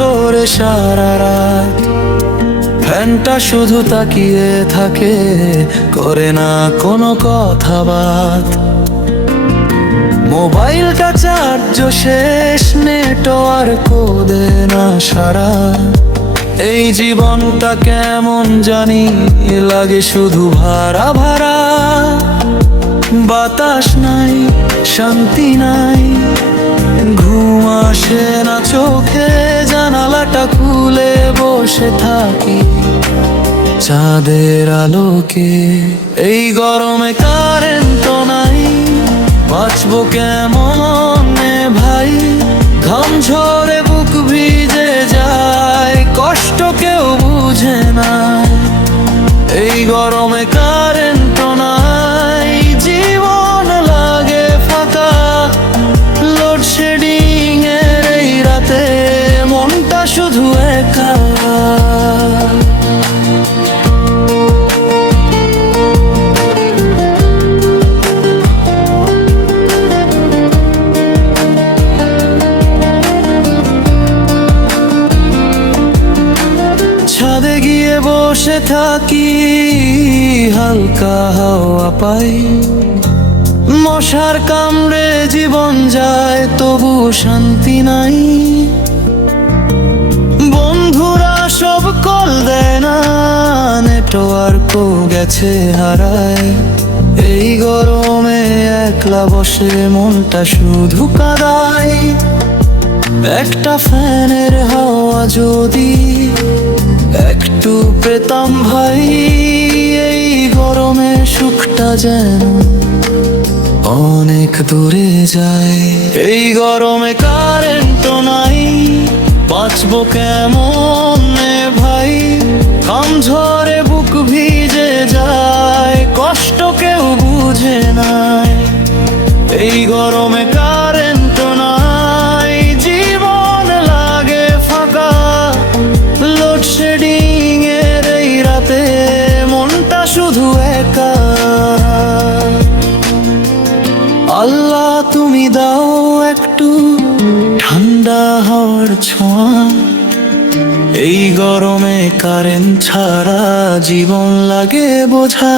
ঝরে সারা রাত, ফ্যানটা শুধু তাকিয়ে থাকে, করে না কোনো কথা বাত। মোবাইলটা চার্জ শেষ, নেটওয়ার্কও দেয় না সারা। এই জীবনটা কেমন জানি লাগে, শুধু ভাড়া ভাড়া। বাতাস নাই, শান্তি নাই, ঘুম আসে না চোখে, জানালাটা খুলে বসে থাকি চাঁদের আলোকে। এই গরমে কারেন্টও নাই, বাঁচবো কেমনে ভাই? ঘাম ঝরে বুক ভিজে যায়, কষ্ট কেউ বুঝে না। এই গরমে কারেন্টও নাই, জীবন লাগে ফাঁকা। লোডশেডিং এর এই রাতে মনটা শুধু একা। ছাদে গিয়ে বসে থাকি, হালকা হাওয়া পাই। মশার কামড়ে জীবন যায়, তবু শান্তি নাই। বন্ধুরা সব কল দেয় না, নেটওয়ার্কও গেছে হারায়। এই গরমে একলা বসে মনটা শুধু কাঁদায়। একটা ফ্যানের হাওয়া যদি একটু পেতাম ভাই, এই গরমে সুখটা যেন অনেক দূরে যায়। এই গরমে কারেন্টও নাই, বাঁচবো কেমনে ভাই? ঘাম ঝরে বুক ভিজে যায়, কষ্ট কেউ বুঝে নাই। এই গরমে কারেন্টও নাই, জীবন লাগে ফাঁকা। লোডশেডিং এর এই রাতে মনটা শুধু একা। আল্লাহ তুমি দাও একটু ঠান্ডা হাওয়ার ছোঁয়া। এই গরমে কারেন্ট ছাড়া জীবন লাগে বোঝা।